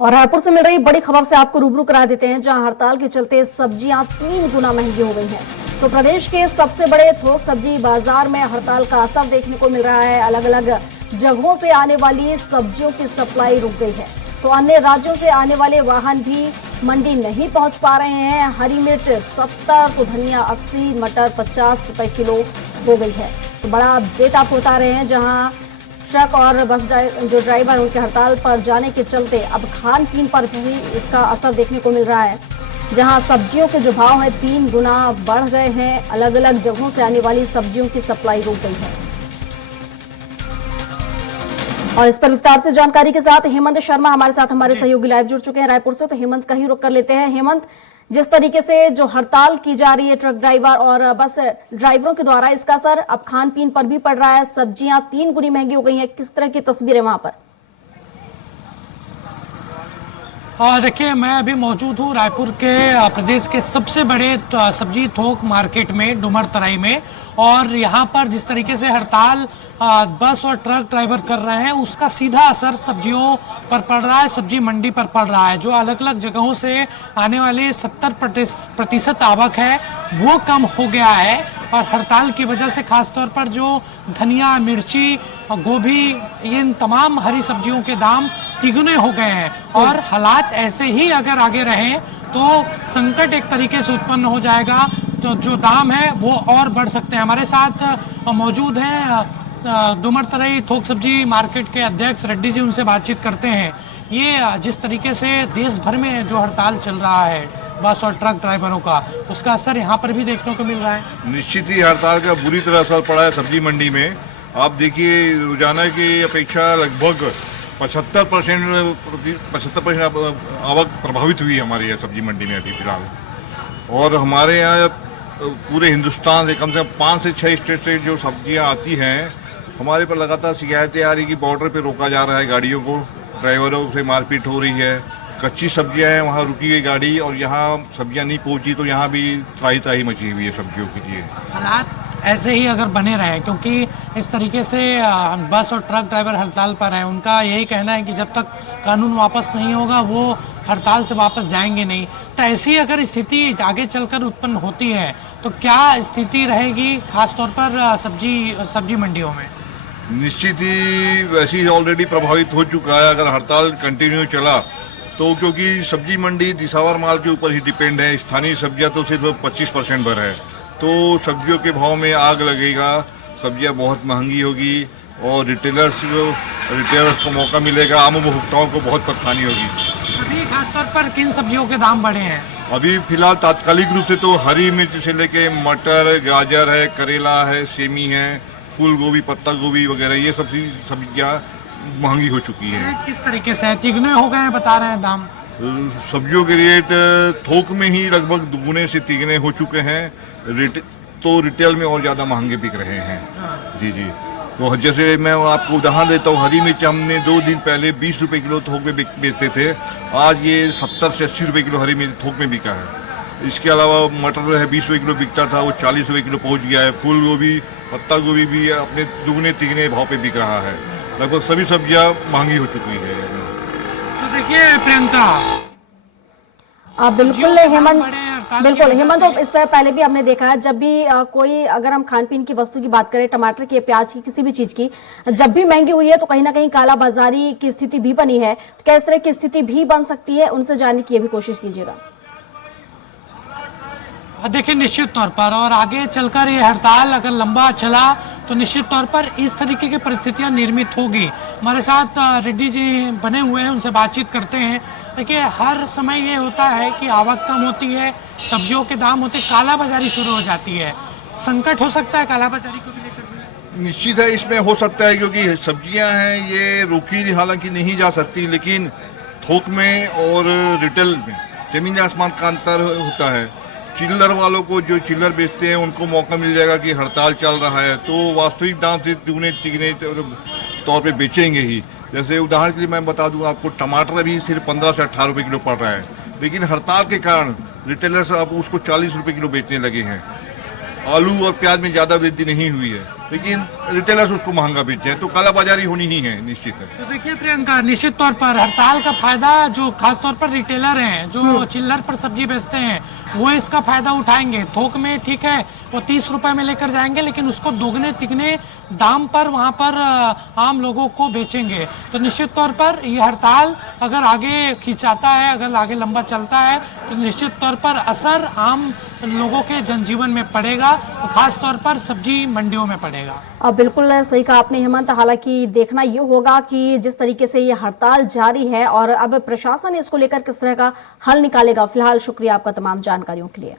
और रायपुर से मिल रही बड़ी खबर से आपको रूबरू करा देते हैं, जहां हड़ताल के चलते सब्जियां 3 गुना महंगी हो गई हैं। तो प्रदेश के सबसे बड़े थोक सब्जी बाजार में हड़ताल का असर देखने को मिल रहा है। अलग अलग जगहों से आने वाली सब्जियों की सप्लाई रुक गई है, तो अन्य राज्यों से आने वाले वाहन भी मंडी नहीं पहुंच पा रहे हैं। हरी मिर्च 70, तो धनिया 80, मटर 50 रुपए किलो हो गई है। तो बड़ा अपडेट आपको बता रहे हैं, जहां ट्रक और बस जो ड्राइवर उनके हड़ताल पर जाने के चलते अब खान पीन पर भी इसका असर देखने को मिल रहा है, जहां सब्जियों के जो भाव हैं 3 गुना बढ़ गए हैं। अलग अलग जगहों से आने वाली सब्जियों की सप्लाई रुक गई है। और इस पर विस्तार से जानकारी के साथ हेमंत शर्मा हमारे साथ हमारे सहयोगी लाइव जुड़ चुके हैं रायपुर से। तो हेमंत, कहीं रुक कर लेते हैं। हेमंत, जिस तरीके से जो हड़ताल की जा रही है ट्रक ड्राइवर और बस ड्राइवरों के द्वारा, इसका असर अब खान पीन पर भी पड़ रहा है। सब्जियां 3 गुनी महंगी हो गई हैं, किस तरह की तस्वीरें वहां पर? देखिए, मैं अभी मौजूद हूँ रायपुर के प्रदेश के सबसे बड़े सब्जी थोक मार्केट में, डुमर तराई में। और यहाँ पर जिस तरीके से हड़ताल बस और ट्रक ड्राइवर कर रहे हैं, उसका सीधा असर सब्जियों पर पड़ रहा है, सब्जी मंडी पर पड़ रहा है। जो अलग अलग जगहों से आने वाले 70% आवक है वो कम हो गया है। और हड़ताल की वजह से खासतौर पर जो धनिया, मिर्ची, गोभी, इन तमाम हरी सब्जियों के दाम तिगुने हो गए हैं। और हालात ऐसे ही अगर आगे रहें तो संकट एक तरीके से उत्पन्न हो जाएगा, तो जो दाम है वो और बढ़ सकते हैं। हमारे साथ मौजूद हैं डुमर तराई थोक सब्जी मार्केट के अध्यक्ष रेड्डी जी, उनसे बातचीत करते हैं। ये जिस तरीके से देश भर में जो हड़ताल चल रहा है बस और ट्रक ड्राइवरों का, उसका असर यहाँ पर भी देखने को मिल रहा है। निश्चित ही हड़ताल का बुरी तरह असर पड़ा है सब्जी मंडी में। आप देखिए, रोजाना की अपेक्षा लगभग 75% आवक प्रभावित हुई हमारे यहाँ सब्जी मंडी में अभी फिलहाल। और हमारे यहाँ पूरे हिंदुस्तान से कम से कम 5 से 6 स्टेट से जो सब्जियाँ आती हैं, हमारे पर लगातार शिकायतें आ रही कि बॉर्डर पे रोका जा रहा है गाड़ियों को, ड्राइवरों से मारपीट हो रही है। कच्ची सब्जियां हैं, वहाँ रुकी हुई गाड़ी, और यहाँ सब्जियां नहीं पहुंची, तो यहाँ भी त्राही त्राही मची हुई है सब्जियों के लिए। हालात ऐसे ही अगर बने रहे, क्योंकि इस तरीके से बस और ट्रक ड्राइवर हड़ताल पर हैं, उनका यही कहना है कि जब तक कानून वापस नहीं होगा वो हड़ताल से वापस जाएंगे नहीं। तो ऐसी अगर स्थिति आगे चलकर उत्पन्न होती है तो क्या स्थिति रहेगी खासतौर पर सब्जी मंडियों में? निश्चित ही वैसे ही ऑलरेडी प्रभावित हो चुका है अगर हड़ताल कंटिन्यू चला तो, क्योंकि सब्जी मंडी दिसावर माल के ऊपर ही डिपेंड है। स्थानीय सब्जियां तो सिर्फ 25% भर है, तो सब्जियों के भाव में आग लगेगा, सब्जियां बहुत महंगी होगी और रिटेलर्स को मौका मिलेगा, आम उपभोक्ताओं को बहुत परेशानी होगी। अभी खासतौर पर किन सब्जियों के दाम बढ़े हैं? अभी फिलहाल तात्कालिक रूप से तो हरी मिर्च से लेके मटर, गाजर है, करेला है, सेमी है, फूल गोभी, पत्ता गोभी वगैरह, ये सब्जियां महंगी हो चुकी है। किस तरीके से तिगुने हो गए हैं बता रहे हैं दाम? सब्जियों के रेट थोक में ही लगभग दुगुने से तिगुने हो चुके हैं, तो रिटेल में और ज्यादा महंगे बिक रहे हैं। जी जी। तो जैसे मैं आपको उदाहरण देता हूँ, हरी मिर्च हमने 2 दिन पहले 20 रुपए किलो थोक में बेचते थे, आज ये 70 से 80 रुपए किलो हरी मिर्च थोक में बिका है। इसके अलावा मटर है 20 रुपए किलो बिकता था, वो 40 रुपए किलो पहुंच गया है। फूल गोभी, पत्ता गोभी भी अपने दुगने तिगुने भाव पे बिक रहा है। लगभग सभी सब्जियां महंगी हो चुकी है। तो देखिए प्रियंका, बिल्कुल हेमंत, इससे पहले भी हमने देखा है, जब भी कोई, अगर हम खान पीन की वस्तु की बात करें, टमाटर की, प्याज की, किसी भी चीज की, जब भी महंगी हुई है तो कहीं ना कहीं काला बाजारी की स्थिति भी बनी है। तो क्या इस तरह की स्थिति भी बन सकती है? उनसे जानने की भी कोशिश कीजिएगा। देखिए, निश्चित तौर पर, और आगे चलकर ये हड़ताल अगर लंबा चला तो निश्चित तौर पर इस तरीके की परिस्थितियां निर्मित होगी। हमारे साथ रेड्डी जी बने हुए हैं, उनसे बातचीत करते हैं। देखिए, हर समय ये होता है कि आवक कम होती है, सब्जियों के दाम होते, काला बाजारी शुरू हो जाती है। संकट हो सकता है काला बाजारी को भी लेकर? निश्चित है, इसमें हो सकता है, क्योंकि सब्जियां हैं ये रोकी हालांकि नहीं जा सकती, लेकिन थोक में और रिटेल में जमीन आसमान का अंतर होता है। चिल्लर वालों को, जो चिल्लर बेचते हैं, उनको मौका मिल जाएगा कि हड़ताल चल रहा है तो वास्तविक दाम से दुगने तिगने तौर पे बेचेंगे ही। जैसे उदाहरण के लिए मैं बता दूं आपको, टमाटर अभी सिर्फ 15 से 18 रुपए किलो पड़ रहा है, लेकिन हड़ताल के कारण रिटेलर्स अब उसको 40 रुपए किलो बेचने लगे हैं। आलू और प्याज में ज्यादा वृद्धि नहीं हुई है। लेकिन रिटेलर्स उसको महंगा बेचते हैं, तो कालाबाजारी होनी ही है, निश्चित है। तो देखिए प्रियंका, निश्चित तौर पर हड़ताल का फायदा जो खास तौर पर रिटेलर हैं, जो चिल्लर पर सब्जी बेचते हैं, वो इसका फायदा उठाएंगे। थोक में ठीक है वो 30 रुपए में लेकर जाएंगे, लेकिन उसको दोगुने तिगने दाम पर वहां पर आम लोगों को बेचेंगे। तो निश्चित तौर पर ये हड़ताल अगर आगे खिंचाता है, अगर आगे लंबा चलता है, तो निश्चित तौर पर असर आम लोगों के जनजीवन में पड़ेगा, और खास तौर पर सब्जी मंडियों में पड़ेगा। अब बिल्कुल सही कहा आपने हेमंत। हालांकि देखना ये होगा कि जिस तरीके से ये हड़ताल जारी है और अब प्रशासन इसको लेकर किस तरह का हल निकालेगा। फिलहाल शुक्रिया आपका तमाम जानकारियों के लिए।